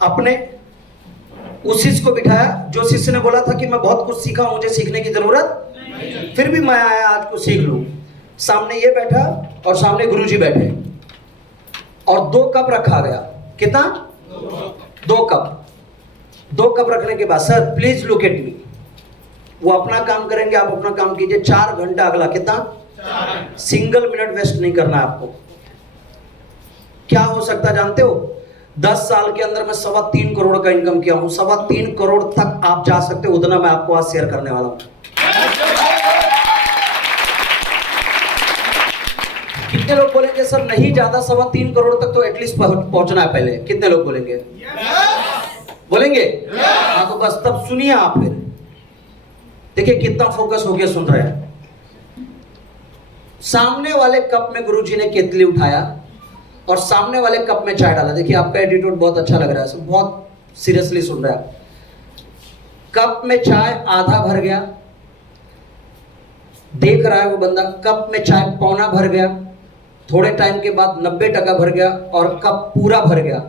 अपने उस शिष्य को बिठाया जो शिष्य ने बोला था कि मैं बहुत कुछ सीखा हूं, मुझे सीखने की जरूरत नहीं, फिर भी मैं आया आज कुछ सीख लूं। सामने ये बैठा और सामने गुरुजी बैठे और 2 कप रखा गया। कितना? 2 कप। 2 कप रखने के बाद sir please look at me, वो अपना काम करेंगे, आप अपना काम कीजिए। 4 घंटा अगला कितना? सिंगल मिनट वेस्ट नहीं करना है आपको। क्या हो सकता जानते हो? 10 साल के अंदर मैं 3.25 करोड़ का इनकम किया हूं। 3.25 करोड़ तक आप जा सकते हो, उतना मैं आपको आज शेयर करने वाला हूं। कितने लोग बोलेंगे सर नहीं ज्यादा 3.25 करोड़ तक तो एटलीस्ट पहुंचना है पहले? कितने लोग बोलेंगे? बोलेंगे? हाँ तो बस तब सुनिए आप। फिर देखिए कितना फोकस होके सुन रहे हैं। सामने वाले कप में गुरुजी ने केतली उठाया और सामने वाले कप में चाय डाला। देखिए आपका एटीट्यूड बहुत अच्छा लग रहा है, सब बहुत सीरियसली सुन रहे हैं। कप में चाय आधा भर गया, देख रहा है वो बंदा। कप में चाय पौना भर गया, थोड़े टाइम के बाद 90% भर गया और कप पूरा भर गया।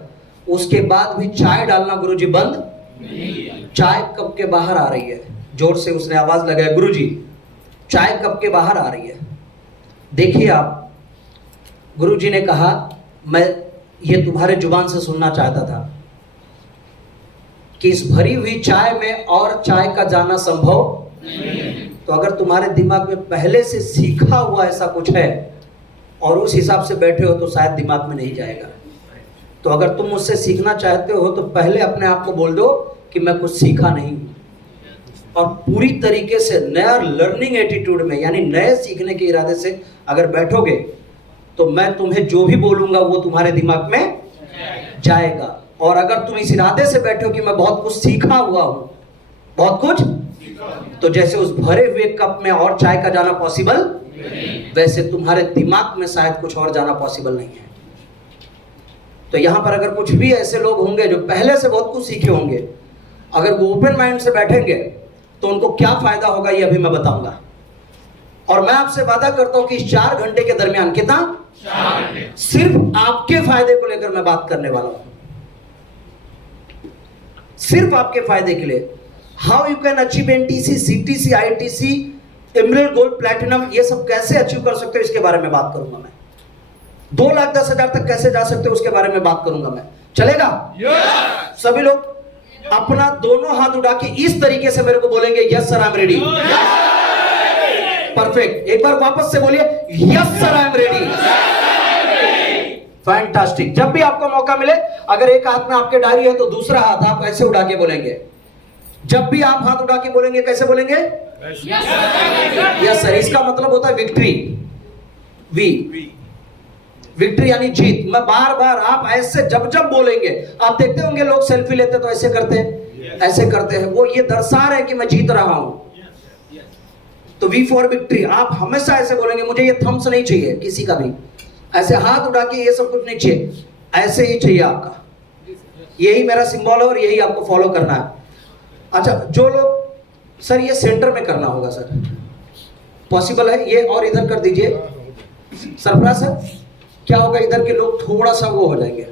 उसके बाद भी चाय डालना गुरुजी बंद नहीं। चाय कप के बाहर आ रही है। जोर से उसने आवाज लगाया, गुरुजी चाय कप के बाहर आ रही है, देखिए आप। गुरुजी ने कहा मैं ये तुम्हारे जुबान से सुनना चाहता था कि इस भरी हुई चाय में और चाय का जाना संभव नहीं। तो अगर तुम्हारे दिमाग में पहले से सीखा हुआ ऐसा कुछ है और उस हिसाब से बैठे हो तो शायद दिमाग में नहीं जाएगा। तो अगर तुम मुझसे सीखना चाहते हो तो पहले अपने आप को बोल दो कि मैं कुछ सीखा नहीं हूं, और पूरी तरीके से नया लर्निंग एटीट्यूड में यानी नए सीखने के इरादे से अगर बैठोगे तो मैं तुम्हें जो भी बोलूंगा वो तुम्हारे दिमाग में जाएगा। और अगर तुम इस इरादे से बैठे हो कि मैं बहुत कुछ सीखा हुआ हूं, बहुत कुछ, तो जैसे उस भरे हुए कप में और चाय का जाना पॉसिबल वैसे तुम्हारे दिमाग में शायद कुछ और जाना पॉसिबल नहीं है। तो यहां पर अगर कुछ भी ऐसे लोग होंगे जो पहले से बहुत कुछ सीखे होंगे, अगर वो ओपन माइंड से बैठेंगे तो उनको क्या फायदा होगा ये अभी मैं बताऊंगा। और मैं आपसे वादा करता हूं कि इस 4 घंटे के दरमियान कितना, सिर्फ आपके फायदे को लेकर मैं बात करने वाला हूं, सिर्फ आपके फायदे के लिए। How you can achieve NTC, CTC, ITC, emerald, gold, platinum, ये सब कैसे अचीव कर सकते हो इसके बारे में बात करूंगा मैं। 2,10,000 तक कैसे जा सकते हो उसके बारे में बात करूंगा मैं। चलेगा? सभी लोग अपना दोनों हाथ उठा के इस तरीके से मेरे को बोलेंगे yes sir I am ready. Perfect. एक बार वापस से बोलिए yes sir I am ready. Fantastic. जब भी आपको मौका मिले, अगर एक हाथ में आपके डायरी है तो दूसरा हाथ आप ऐसे उठा के बोलेंगे। जब भी आप हाथ उठा के बोलेंगे कैसे बोलेंगे? Yes sir. इसका मतलब होता है विक्ट्री। विक्ट्री यानी जीत। मैं बार बार आप ऐसे जब जब बोलेंगे, आप देखते होंगे लोग सेल्फी लेते तो ऐसे करते हैं, ऐसे करते हैं, वो ये दर्शा रहे हैं कि मैं जीत रहा हूं। तो वी फॉर विक्ट्री। आप हमेशा ऐसे बोलेंगे। मुझे ये थम्स नहीं चाहिए किसी का भी, ऐसे हाथ उठा के ये सब कुछ नहीं चाहिए, ऐसे ही चाहिए आपका। यही मेरा सिंबल है और यही आपको फॉलो करना है। अच्छा, जो लोग सर ये सेंटर में करना होगा सर, पॉसिबल है ये? और इधर कर दीजिए सरफराज सर। क्या होगा, इधर के लोग थोड़ा सा वो हो जाएंगे,